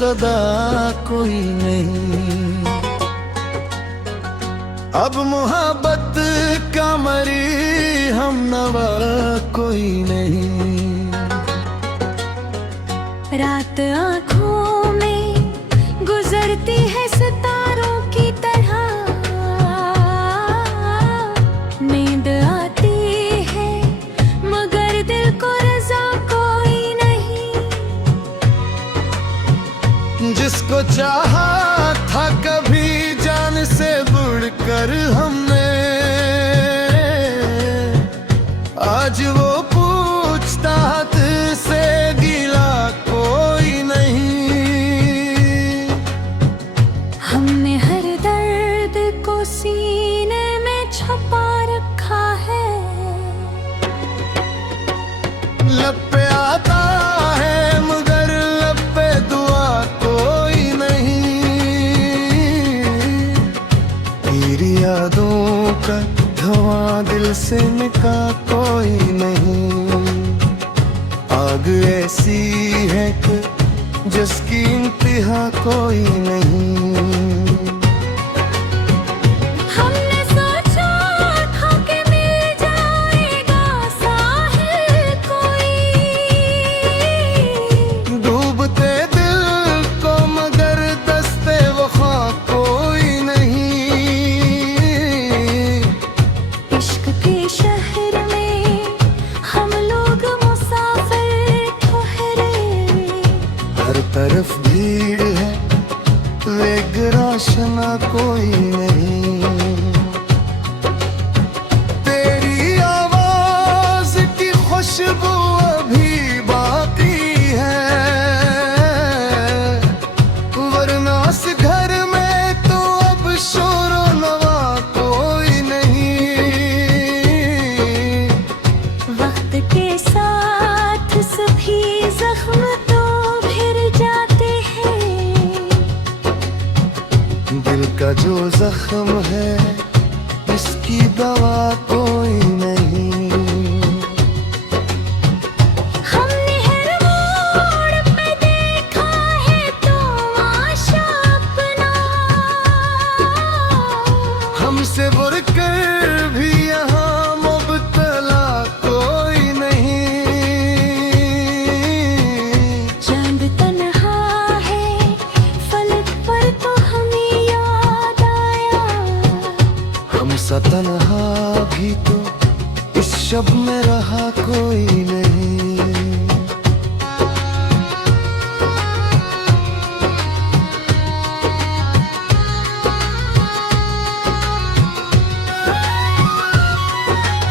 सदा कोई नहीं। अब मोहब्बत का मरी हम नवा कोई नहीं। रात आँखों में गुजरती है सितारों की तरह, नींद आती है मगर दिल को रज़ा कोई नहीं। जिसको चाहा था कभी जान से बढ़कर हमने, आज वो पूछताछ से गिला कोई नहीं। हमने हर दर्द को सीने में छुपा रखा है, लब पे आता है मगर लब पे दुआ कोई नहीं। तेरी यादों का धुआं दिल से निका कोई नहीं। आग ऐसी है कि जिसकी इंतहा कोई नहीं। हमने सोचा था कि मिल जाएगा साहिल कोई, डूबते दिल को मगर दस्ते वफा कोई नहीं। इश्क के शहर में हम लोग मुसाफिर ठहरे, हर तरफ भीड़ है लेकिन आशना कोई नहीं। तेरी आवाज की खुशबू अभी बाकी है, वरना इस घर में तो अब शोरो नवा कोई नहीं। वक्त के साथ सभी जख्म तो भिर जाते हैं, दिल का जो जख्म है इसकी दवा कोई नहीं। हमने हर मोड़ पे देखा है तो आशा अपना, हमसे बढ़कर भी यहाँ मुब्तला कोई नहीं। चांद तन्हा है फलक पर तो हमें याद आया, हम सा तन्हा भी तो इस शब में रहा कोई नहीं।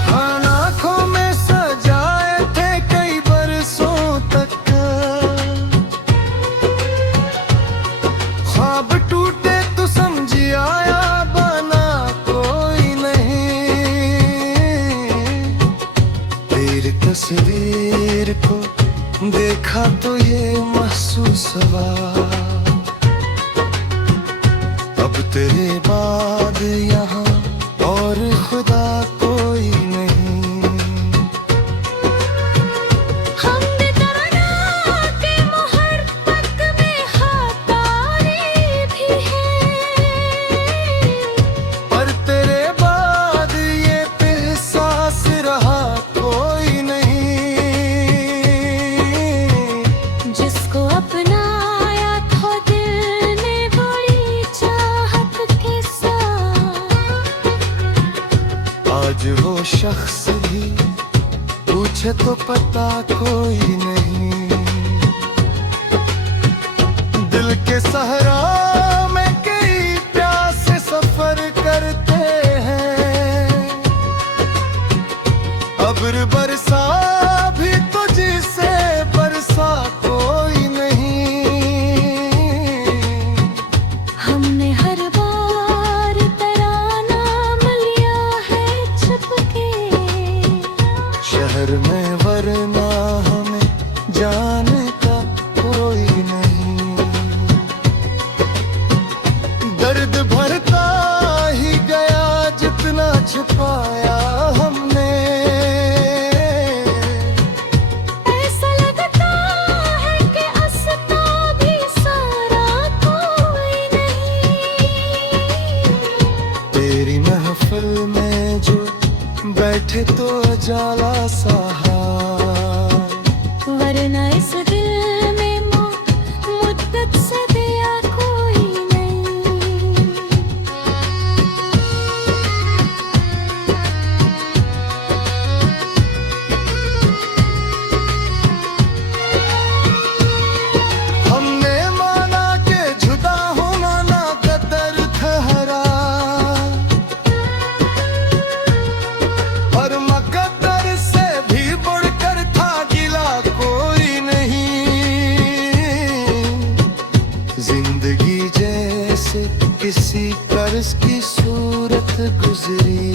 हाँ, आँखों में सजाए थे कई बरसों तक, ख्वाब टूटे तो समझी आया बना कोई नहीं। तेरी तस्वीर को देखा तो ये महसूस हुआ, अब तेरे बाद यहाँ और खुदा कोई नहीं। हमने ताना के मोहब्बत में खातारी भी है, पर तेरे बाद ये एहसास रहा कोई नहीं। जिसको अपनाया था दिल ने बड़ी चाहत के साथ, आज वो शख्स भी पूछे तो पता कोई नहीं। दिल के सहरा में कई प्यासे सफर करते हैं, अब्र बरसा भी तुझसे बरसा कोई नहीं। हमने हर बार तेरा नाम लिया है छुपके, शहर में वरना हमें जाने का कोई नहीं। दर्द भरता ही गया जितना छुपाया हमने, ऐसा लगता है कि असता भी सारा बैठे तो अजाला सा वरना इस दिल में मुद्दत से दिया कोई नहीं। हमने माना के जुदा होना ना कदर ठहरा, और मकदर से भी बढ़कर था गिला कोई नहीं। जिंदगी जैसे किसी कर्ज की सूरत गुजरी,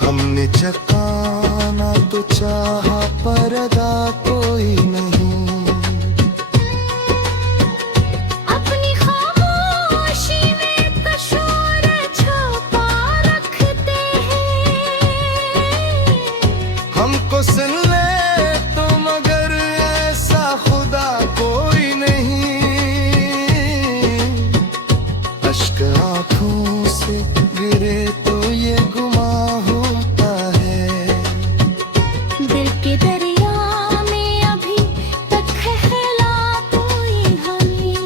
हमने चकाना तो चाहा पर अदा कोई नहीं। अपनी खामोशी में कशोर छुपा रखते हैं। हमको सुन ले तो मगर ऐसा खुदा कोई नहीं। अश्क आंखों से गिरे तो ये गुमां होता है। दिल के दरिया में अभी तक है खिला कोई हमें।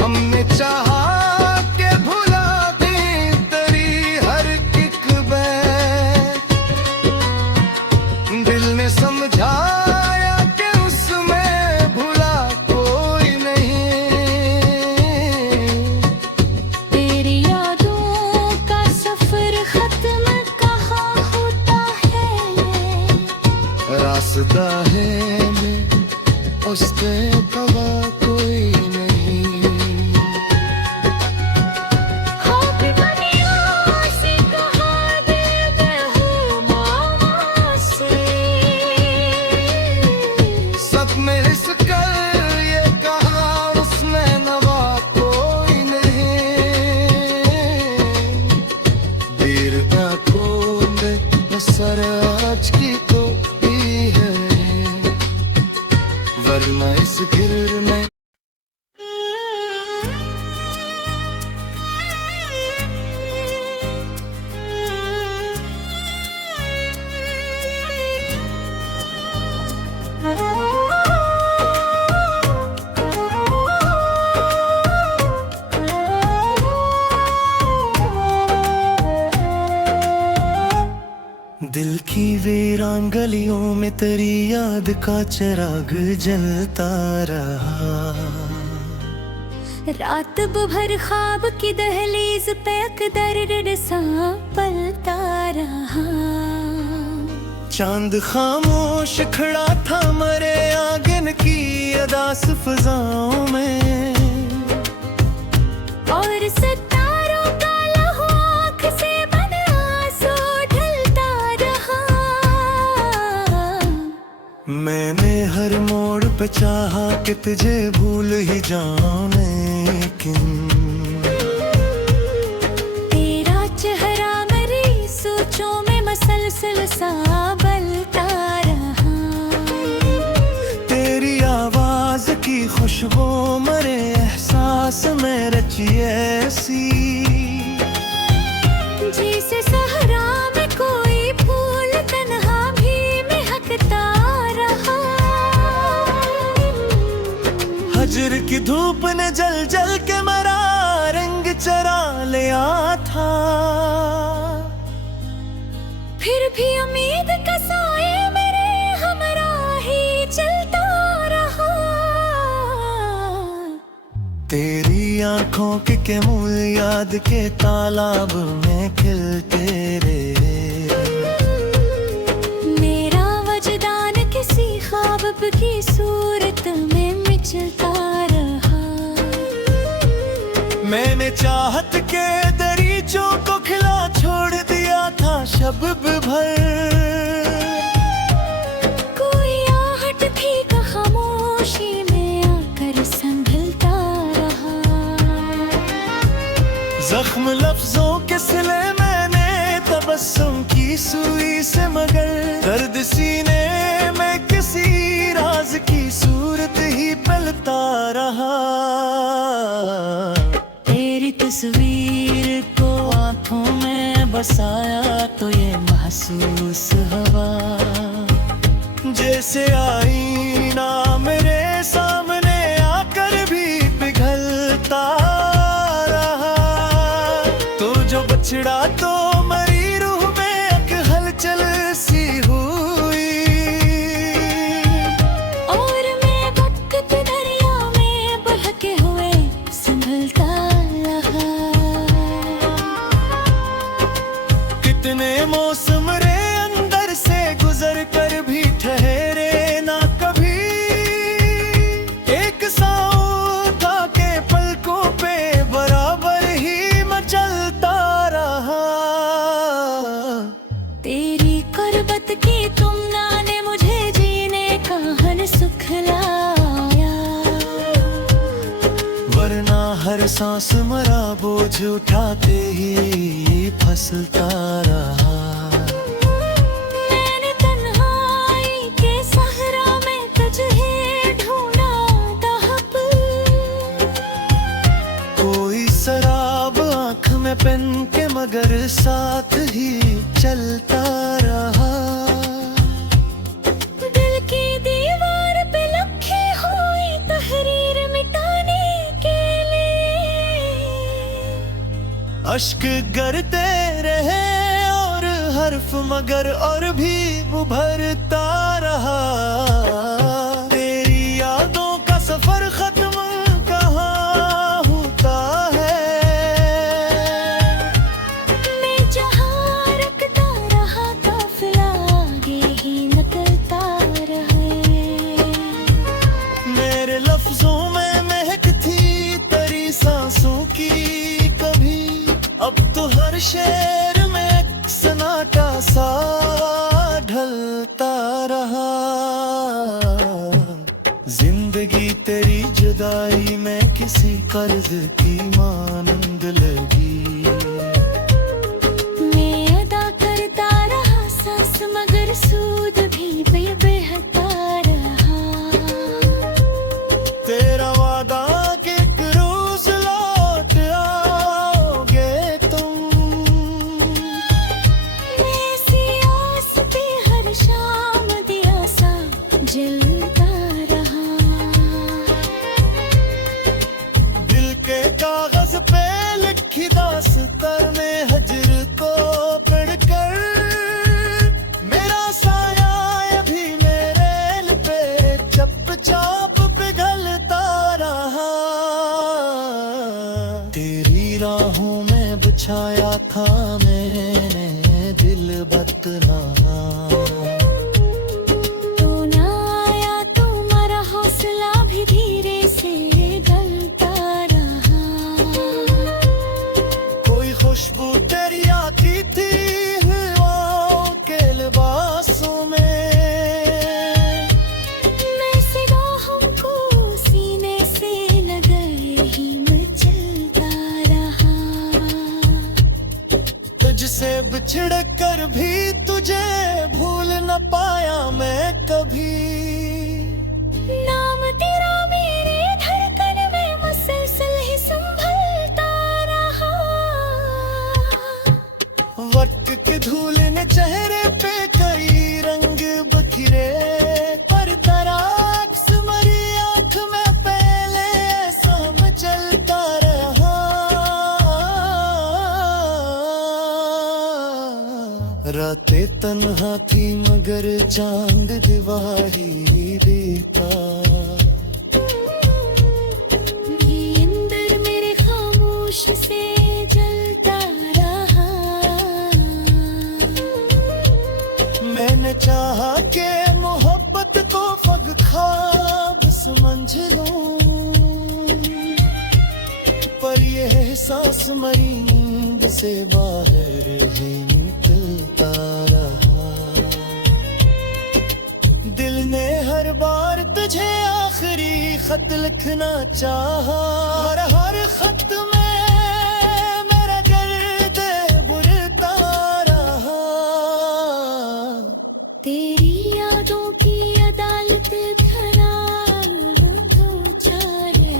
हमने चाहा के भुला दी तेरी हर एक बैठ, दिल ने समझाया कि उसमें भुला कोई नहीं। तेरी यादों का सफर खत्म कहाँ होता है। रास्ता है में उस पे कवा कोई नहीं। Happy बनियों से कहा दे मेहमानों से। सब में इस कर ये कहा उसमें नवा कोई नहीं। देर आंखों में असर आज की तो भी है, वरना इस गिर में दिल की वीरान गलियों में तेरी याद का चिराग जलता रहा। रात भर ख्वाब की दहलीज पे अकदर सा पलता रहा। चांद खामोश खड़ा था मरे आंगन की अदास फिजाओं में, और सितारों का लहू आँख से बन आंसू ढलता रहा। मैंने हर मोड़ पे चाहा कि तुझे भूल ही जाऊं, लेकिन तेरा चेहरा मेरी सोचों में मसलसल सा बलता रहा। तेरी आवाज की खुशबू मरे एहसास में रची ऐसी, जैसे सहरा में कोई फूल तन्हा भी महकता रहा। हजर की धूप ने जल जल के मरा रंग चरा लिया था। फिर भी उम्मीद का साए मेरे हमरा ही चलता रहा। तेरी आंखों के मूल याद के तालाब में खिलते रहे। मेरा वजदान किसी ख्वाब की सूरत में मिचलता रहा। मैंने चाहत के दरीचों को खिला छोड़ दिया था शब भर। कोई आहट थी का खामोशी में आकर संभलता रहा। जख्म लफ्जों के सिले मैंने तबस्सुम की सुई से, मगर दर्द सीने में किसी राज की सूरत ही पलता रहा। तेरी तस्वीर साया तो ये महसूस हवा जैसे आईना मेरे सामने आकर भी पिघलता रहा। तो जो बछड़ा तो मरी रूह में एक हलचल सी हुई और मैं वक्त दरिया में बहके हुए संभलता रहा। कितने मौसम रे अंदर से गुजर कर भी ठहरे ना कभी। एक साओ था के पलकों पे बराबर ही मचलता रहा। तेरी कुर्बत की तुमना ने मुझे जीने का हर सुख लाया, वरना हर सांस मरा बोझ उठाते ही फंसता रहा। मैंने तन्हाई के सहरा में तुझे ढूंढा दहब। कोई शराब आँख में पेन के मगर साथ ही चलता रहा। दिल की दीवार पे लिखी हुई तहरीर मिटाने के लिए अश्क गिरते रहे और हर्फ मगर और भी उभरता रहा। तेरी यादों का सफर खत्म कहाँ होता है। मैं जहाँ रुकता रहा काफिला आगे ही निकलता रहे। मेरे लफ्जों में महक थी तेरी सांसों की कभी, अब तो हर शेर में एक सन्नाटा सा ढलता रहा। जिंदगी तेरी जुदाई में किसी कर्ज की मानंद लगी। मैं अदा करता रहा सांस मगर सूद भी बेबहता रहा। तेरा वादा कि एक रोज लौट आओगे तुम। ऐसी आस पे हर शाम दिया सा जलता रहा। दिल के कागज पे लिखी दास्तां में हजर को पढ़कर मेरा साया अभी मेरे पे चुपचाप पिघलता रहा। तेरी राहों में बिछाया था मैंने दिल बतलाना। तो ना आया तुम्हारा हौसला भी धीरे से ढलता रहा। कोई खुशबू तेरी आती थी हवाओं के लिबासों में। मैं सिवा हमको सीने से लगे ही मचलता रहा। तुझसे बिछड़ कर भी तुझे भूल न पाया मैं कभी। नाम तेरा मेरे धड़कन में मुसलसल ही संभलता रहा। वक्त की धूल ने चेहरे पे कई रंग बखिरे, पर तराक्स मरी आँख में पहले ऐसा मचलता रहा। रातें तन्हा थी मगर चांद दिवाही देता। ये अंदर मेरे खामोश से जलता रहा। मैंने चाहा के मोहब्बत को फग ख्वाब समझ लूं, पर यह एहसास मरी नींद से बाहर ही निकलता रहा। दिल ने हर बार तुझे आखिरी खत लिखना चाहा, और हर खत में मेरा दर्द बुरता रहा। तेरी यादों की अदालत खराब तो चाहे।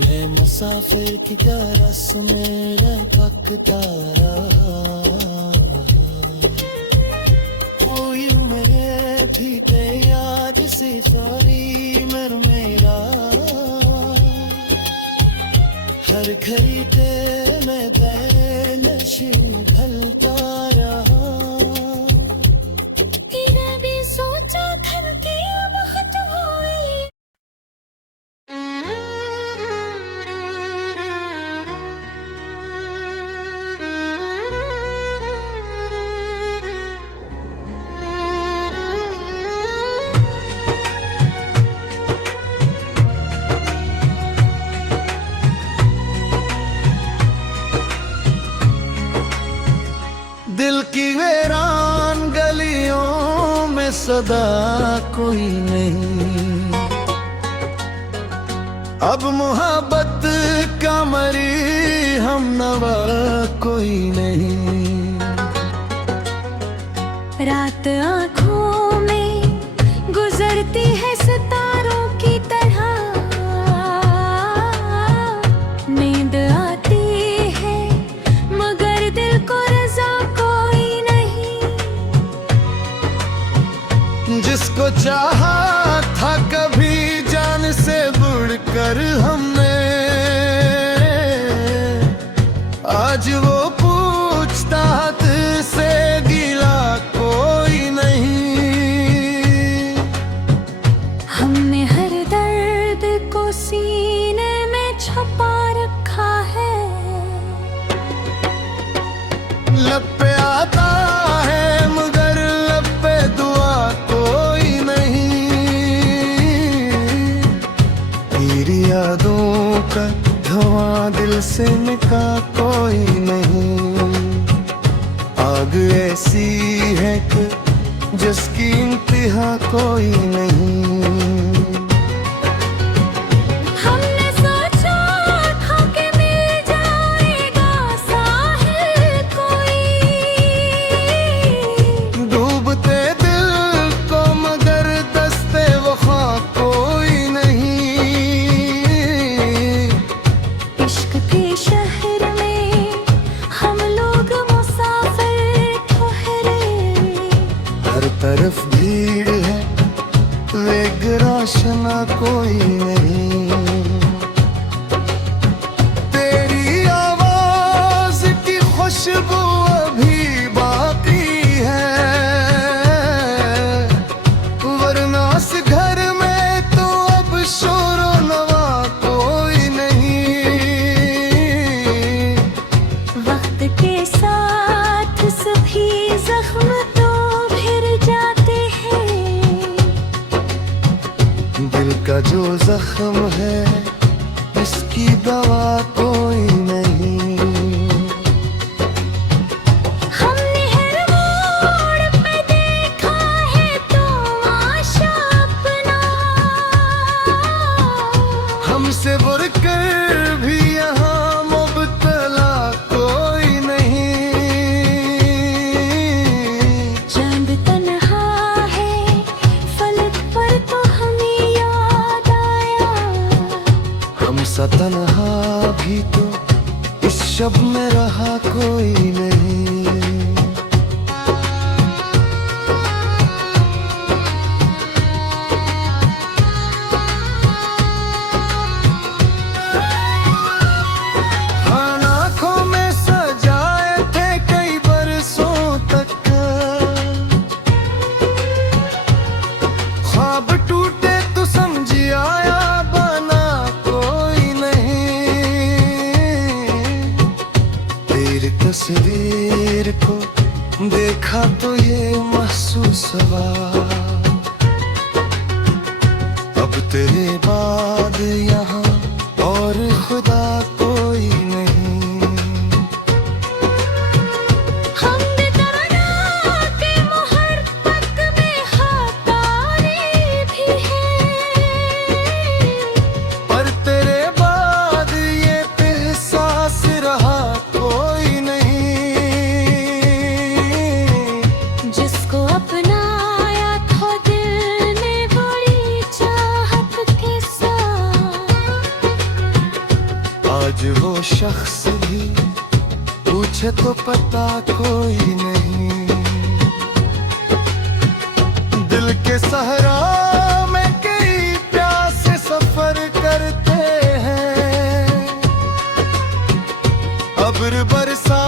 मैं मुसाफिर की तरह मेरा पकता कोई मेरे भीते याद से सारी मेरा हर घड़ी ते मैं तेरे नशे ढलता रहा तेरा भी सोचा घर के अब खत्म हुई दिल की वीरान गलियों में सदा कोई नहीं अब मोहब्बत का मरी हम नवा कोई नहीं रात आँखों में गुजरती है सितारों की तरह नींद आती है मगर दिल को रजा कोई नहीं जिसको चाहा था कभी जान से बढ़कर हमने आज वो पूछताछ से गिला कोई नहीं हमने हर दर्द को सीने में छुपा रखा है लब पे आता है मगर लब पे दुआ कोई नहीं तेरी यादों का धुआं दिल से निका कोई नहीं आग ऐसी है कि जिसकी इंतहा कोई नहीं हमने सोचा था कि मिल जाएगा साहिल कोई डूबते दिल को मगर दस्ते वफा कोई नहीं इश्क के शहर में हम लोग मुसाफिर ठहरे हर तरफ भीड़ है वेग राशना कोई नहीं तेरी आवाज की खुशबू अभी बाकी है वरना इस घर में तो अब शोरो नवा कोई नहीं वक्त के साथ सभी जख्म तो भिर जाते हैं दिल का जो जख्म है इसकी दवा कोई नहीं हमने हर मोड़ पे देखा है तो आशा अपना हमसे बढ़कर भी यहाँ मुब्तला कोई नहीं चांद तन्हा है फलक पर तो हमें याद आया हम सा तन्हा भी तो इस शब में रहा कोई नहीं आँखों में सजाए थे कई बरसों तक ख्वाब टूटे तो समझी आया बना कोई नहीं तेरी तस्वीर को देखा तो ये महसूस हुआ अब तेरे बाद यहाँ और खुदा कोई नहीं हम बेताना के मोहब्बत में खातारे भी हैं पर तेरे बाद ये एहसास रहा कोई नहीं जिसको अपनाया था दिल ने बड़ी चाहत के साथ आज वो शख्स भी पूछे तो पता कोई नहीं। दिल के सहरा में कई प्यासे सफर करते हैं, अब्र बरसा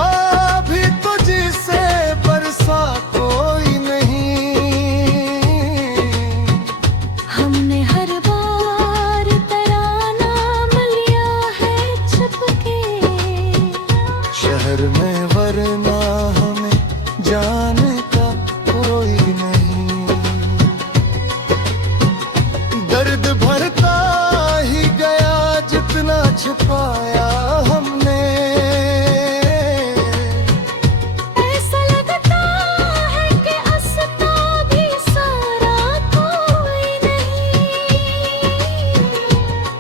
भी तुझसे बरसा कोई नहीं। हमने हर बार तेरा नाम लिया है छुपके, शहर में वरना हमें जाने का कोई नहीं। दर्द भरता ही गया जितना छिपाया हमने, ऐसा लगता है कि असता भी सारा कोई नहीं।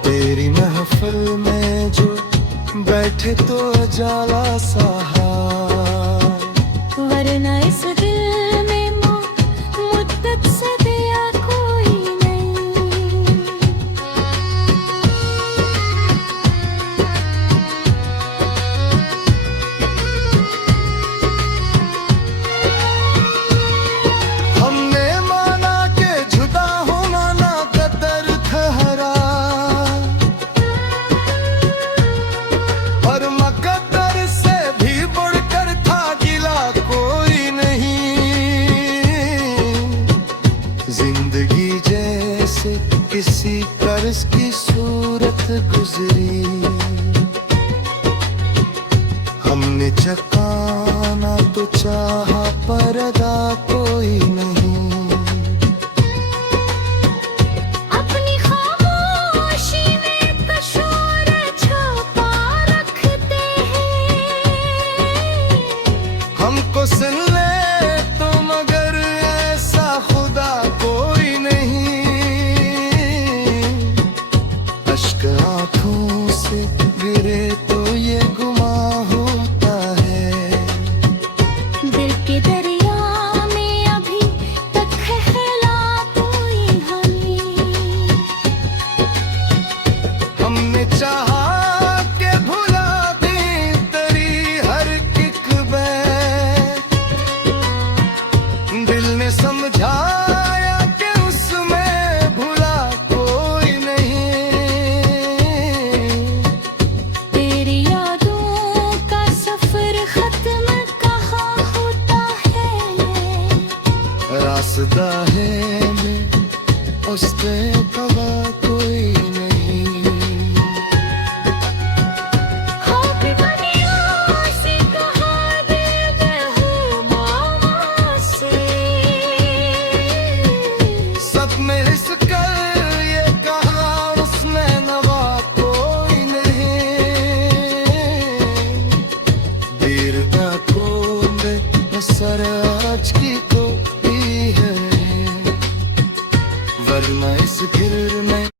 तेरी महफिल में जो बैठे तो जाला सहा, वरना इस दिल में मुद्दत से दिया कोई नहीं। हमने माना के जुदा होना ना कदर ठहरा, और मकद्दर से भी बढ़कर था गिला कोई नहीं। जिंदगी जैसे किसी कर्ज की सूरत गुजरी, हमने चकाना तो चाहा पर अदा कोई नहीं।